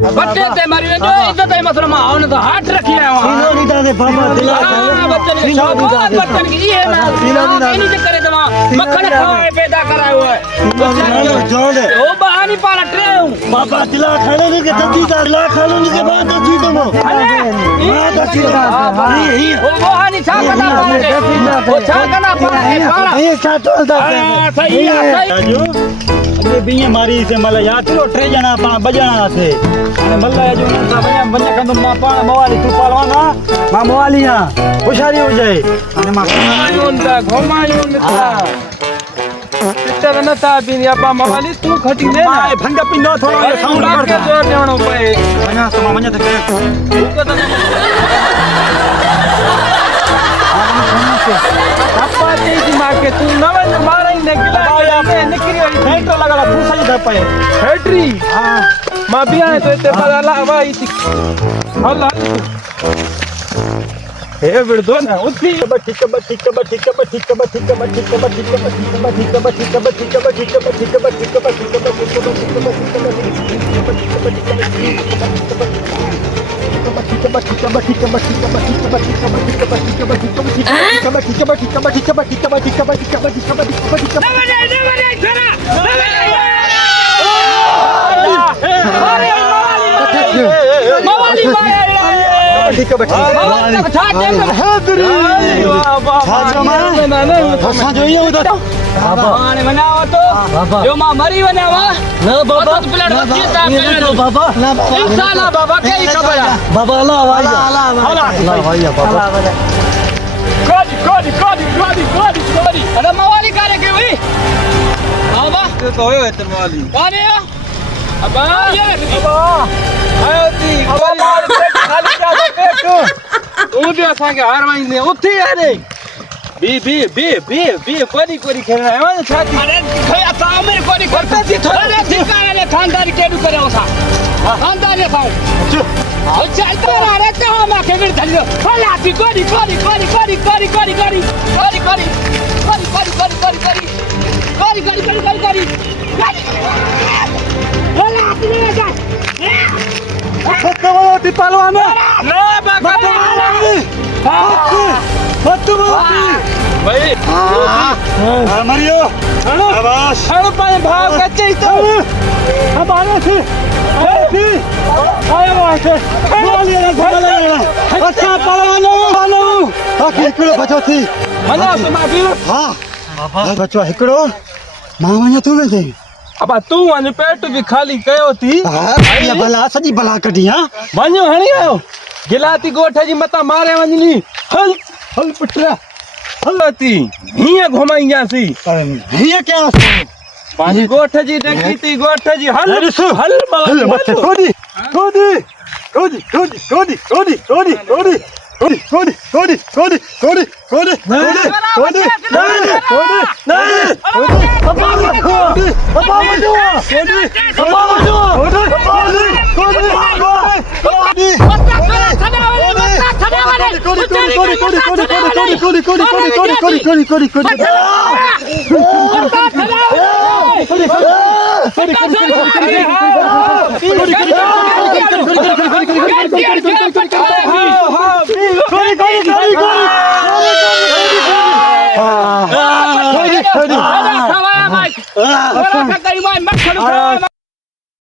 बच्चे ते मारी जो इज्जत है मसला मां ने तो हाथ रखी है वहां सीनो दी दादे बाबा दिला बच्चन के शौक बच्चन की ये ना सीनो दी दादे नहीं करे दवा मक्खन खाए पैदा कराया हुआ है जोड़ दे ओ बहानी पाला ट्रे बाबा दिला खाने के ददी का दिला खाने के बाद ददी तो मां ददी नहीं ओ बहानी छा करना पाले ओ छा करना पाले ये क्या चलता है सही है जो अबे बीए मारी से मला याद रो ट्रे जना पा बजाना से અને મલ્લા જો ના બન્યા કંદ માં પાણ મવાલી તું પાલવાના માં મવાલીયા હોશારી હો જાય અને માં ઘોમાયું નતા પિક્ચર નતા બીન યાપા મવાલી તું ખટી ને ના ભંગા પિંડો થોડો સાઉન્ડ કે કરતા જોર દેણો પય મના તો મanya તે તું તો આપા તેજી માં કે તું નવન મારાઈ ને ગિલા કે નીકળી ફેટો લગાડા ફૂસાઈ દપાય ફેટરી હા मां भी आए तो इतने बड़ा लावा आई थी हल्ला हे बिरदो ना उठी ठीक जो मां मरी बनावा ना बाबा प्लेट रखी था बाबा इंशाल्लाह बाबा के खबर बाबा अल्लाह भाई बाबा कोडी अरे मवाली करे के भाई बाबा तो होयो है मवाली कौन है अबा आयो थी खाली क्या पेट तू भी असा के हार वाई ले उठी अरे बी कोरी खेल रहा है छाती अरे भैया ता मेरे कोरी करते थी थोड़े ठिकाने ले खानदानी केडू करे ओसा खानदानी खाओ ओ चलते रहे तो हम आके फिर धल फला थी कोरी फला थी ले जा खत्म पहलवान ना बाका भाई मरियो आवाज हड़ पाए भाव कच्चे तो हमारे से आए वासे बोलिए अच्छा पहलवानो आखिर किलो बचो थी मना समापी हां बचो हिकड़ो मामा तू में थे अब तू वने पेट भी खाली कयो थी हां भला सजी भला कढी हां वणो हणी आयो गिलाती गोठ जी मता मारे वनी हल पुटरा हलती हिया घुमाई जासी हिया क्या पानी गोठ जी डकी थी गोठ जी हल बच्चे